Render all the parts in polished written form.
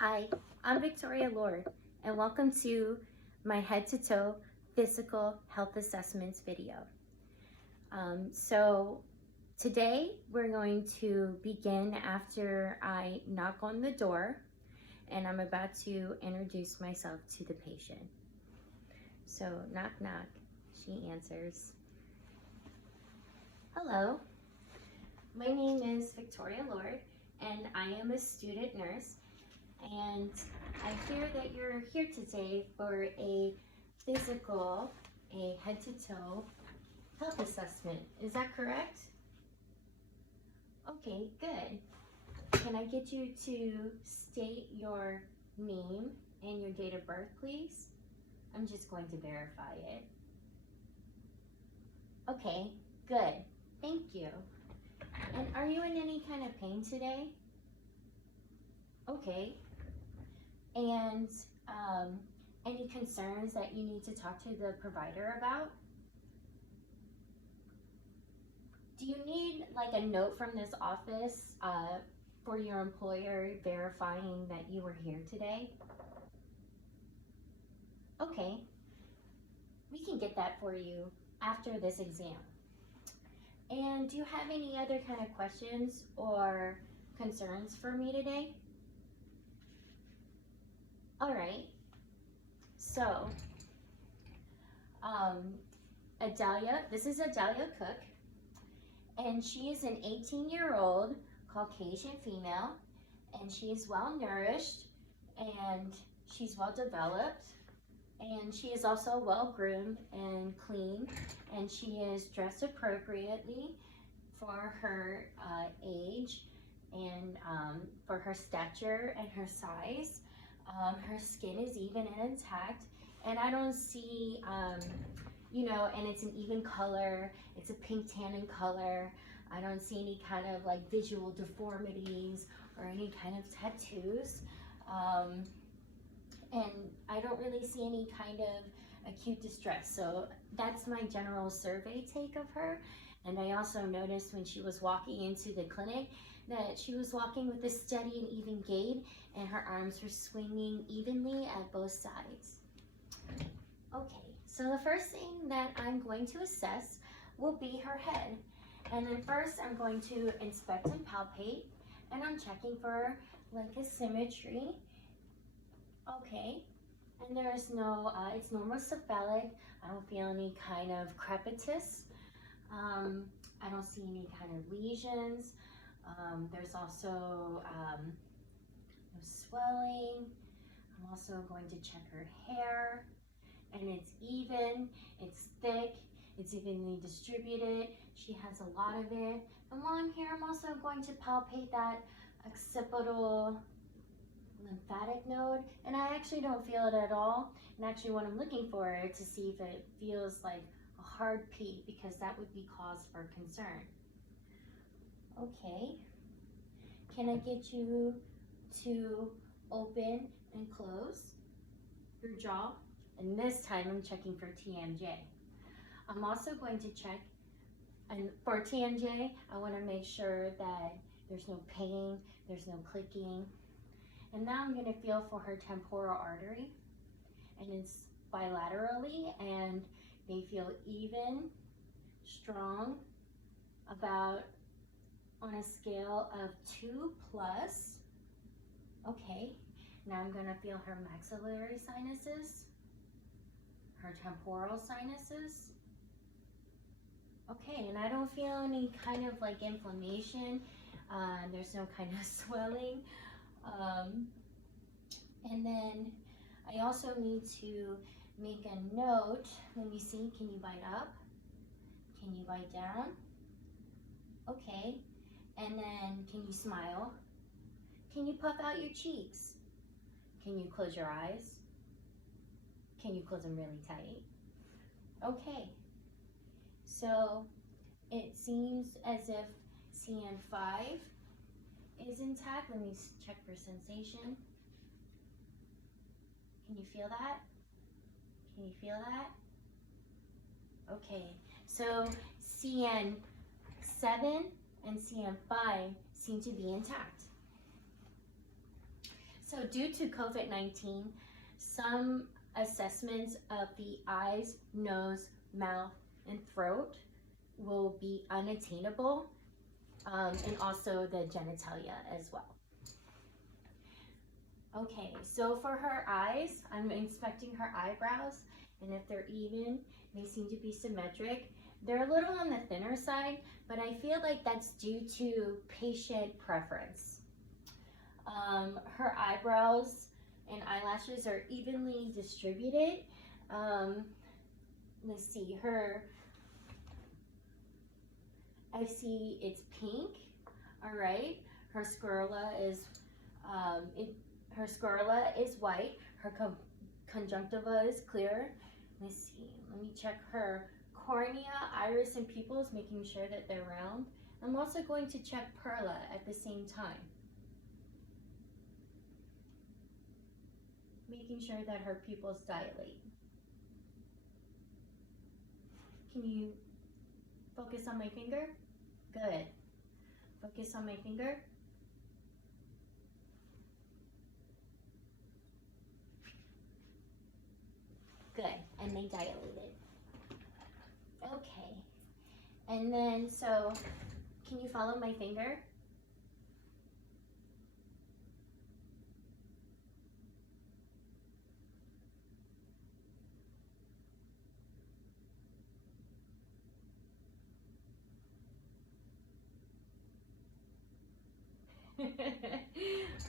Hi, I'm Victoria Lord, and welcome to my head to toe physical health assessments video. So today we're going to begin after I knock on the door, and I'm about to introduce myself to the patient. So knock knock, she answers. Hello, my name is Victoria Lord, and I am a student nurse. And I hear that you're here today for a physical, a head-to-toe health assessment. Is that correct? Okay, good. Can I get you to state your name and your date of birth, please? I'm just going to verify it. Okay, good. Thank you. And are you in any kind of pain today? Okay. And any concerns that you need to talk to the provider about? Do you need like a note from this office for your employer verifying that you were here today? Okay, we can get that for you after this exam. And do you have any other kind of questions or concerns for me today? All right, so Adalia, this is Adalia Cook, and she is an 18-year-old Caucasian female, and she is well nourished, and she's well developed, and she is also well groomed and clean, and she is dressed appropriately for her age and for her stature and her size. Her skin is even and intact, and I don't see, and it's an even color, it's a pink tan in color. I don't see any kind of like visual deformities or any kind of tattoos. And I don't really see any kind of acute distress. So that's my general survey take of her. And I also noticed when she was walking into the clinic that she was walking with a steady and even gait, and her arms were swinging evenly at both sides. Okay, so the first thing that I'm going to assess will be her head. And then first I'm going to inspect and palpate, and I'm checking for like asymmetry. Okay, and there's no, it's normocephalic. I don't feel any kind of crepitus. I don't see any kind of lesions. There's also no swelling. I'm also going to check her hair, and it's even, it's thick, it's evenly distributed. She has a lot of it. And while I'm here, I'm also going to palpate that occipital lymphatic node, and I actually don't feel it at all. And actually what I'm looking for to see if it feels like a hard P, because that would be cause for concern. Okay, can I get you to open and close your jaw? And this time I'm checking for TMJ. I'm also going to check, and for TMJ, I want to make sure that there's no pain, there's no clicking. And now I'm going to feel for her temporal artery, and it's bilaterally, and they feel even, strong, about on a scale of 2+. Okay, now I'm going to feel her maxillary sinuses, her temporal sinuses. Okay, and I don't feel any kind of like inflammation. There's no kind of swelling. And then I also need to make a note. Let me see, can you bite up? Can you bite down? Okay, and then can you smile? Can you puff out your cheeks? Can you close your eyes? Can you close them really tight? Okay, so it seems as if CN5 is intact. Let me check for sensation. Can you feel that? Can you feel that? Okay, so CN7 and CN5 seem to be intact. So due to COVID-19, some assessments of the eyes, nose, mouth, and throat will be unattainable, and also the genitalia as well. Okay, so for her eyes, I'm inspecting her eyebrows, and if they're even, they seem to be symmetric. They're a little on the thinner side, but I feel like that's due to patient preference. Her eyebrows and eyelashes are evenly distributed. Let's see, I see it's pink, all right. Her sclera is, her sclera is white. Her conjunctiva is clear. Let's see, let me check her cornea, iris, and pupils, making sure that they're round. I'm also going to check perla at the same time, making sure that her pupils dilate. Can you focus on my finger? Good. Focus on my finger. Good, and they dilated. Okay, and then so, can you follow my finger?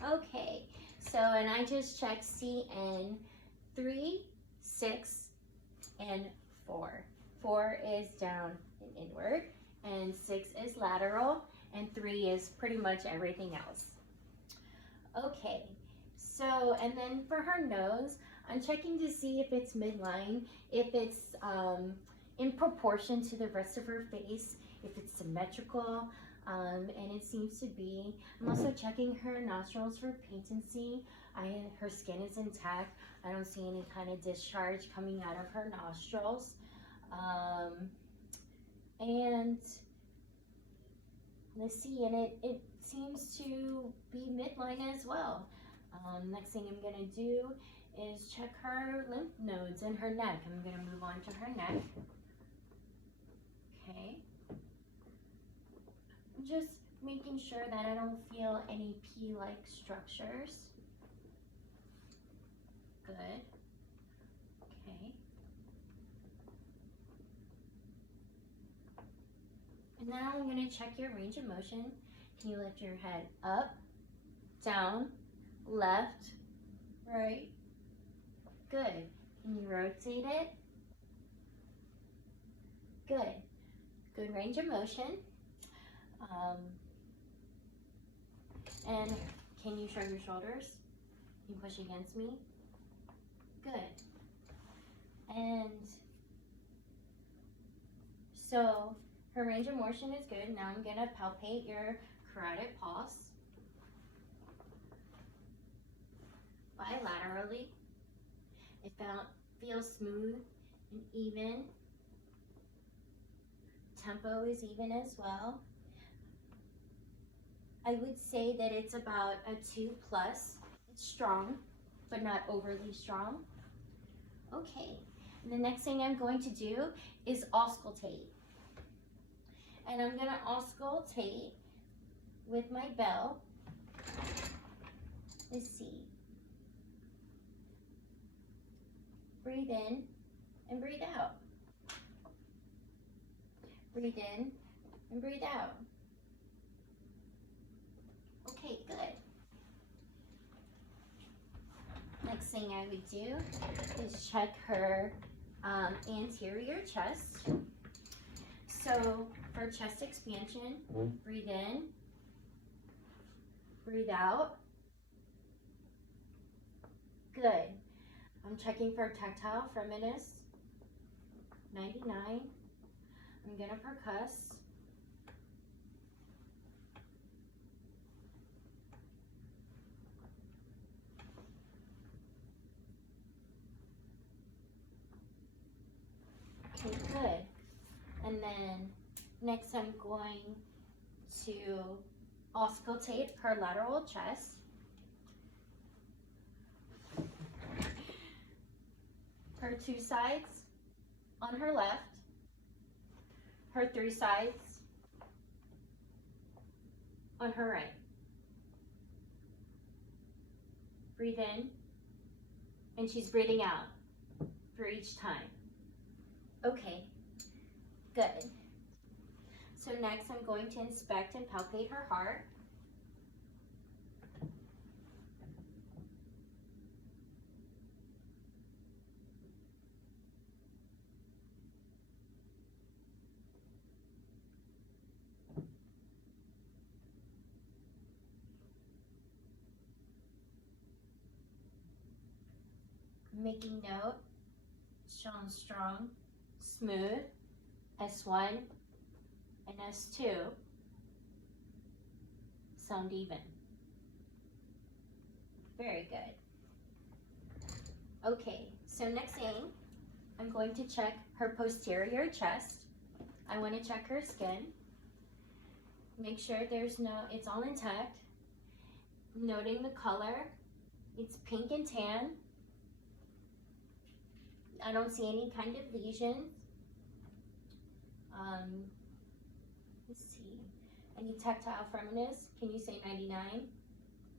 Okay, so, and I just checked CN 3, 6, and 4. 4 is down and inward, and 6 is lateral, and 3 is pretty much everything else. Okay, so, and then for her nose, I'm checking to see if it's midline, if it's in proportion to the rest of her face, if it's symmetrical, and it seems to be. I'm also checking her nostrils for patency. Her skin is intact. I don't see any kind of discharge coming out of her nostrils. And let's see, and it seems to be midline as well. Next thing I'm gonna do is check her lymph nodes and her neck. I'm gonna move on to her neck. Okay. Just making sure that I don't feel any pea-like structures. Good. Okay. And now I'm going to check your range of motion. Can you lift your head up, down, left, right? Good. Can you rotate it? Good. Good range of motion. And can you shrug your shoulders? Can you push against me? Good. And so her range of motion is good. Now I'm gonna palpate your carotid pulse bilaterally. It feels smooth and even. Tempo is even as well. I would say that it's about a 2+. It's strong, but not overly strong. Okay, and the next thing I'm going to do is auscultate. And I'm gonna auscultate with my bell. Let's see. Breathe in and breathe out. Breathe in and breathe out. Okay, good. Next thing I would do is check her anterior chest. So for chest expansion, breathe in, breathe out. Good. I'm checking for tactile firmness, 99. I'm gonna percuss. Okay, good. And then next I'm going to auscultate her lateral chest. her 2 sides on her left, her 3 sides on her right. Breathe in, and she's breathing out for each time. Okay, good. So next I'm going to inspect and palpate her heart. Making note, shown strong, smooth, S1 and S2 sound even. Very good. Okay, so next thing, I'm going to check her posterior chest. I want to check her skin. Make sure it's all intact. Noting the color, it's pink and tan. I don't see any kind of lesions. Let's see. Any tactile firmness? Can you say 99?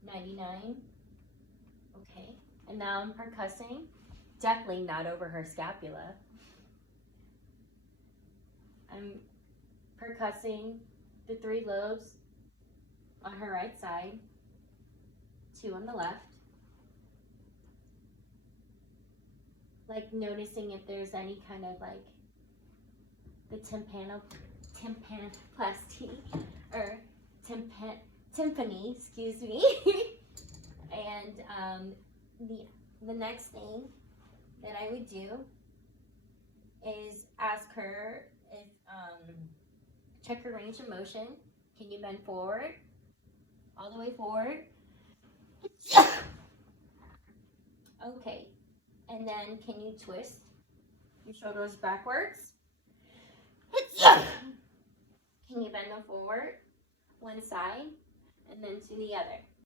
99. Okay. And now I'm percussing. Definitely not over her scapula. I'm percussing the 3 lobes on her right side, 2 on the left. Like noticing if there's any kind of like the tympanoplasty or timpani, excuse me. And the next thing that I would do is ask her if check her range of motion. Can you bend forward? All the way forward. Okay. And then can you twist your shoulders backwards? Can you bend them forward, one side, and then to the other?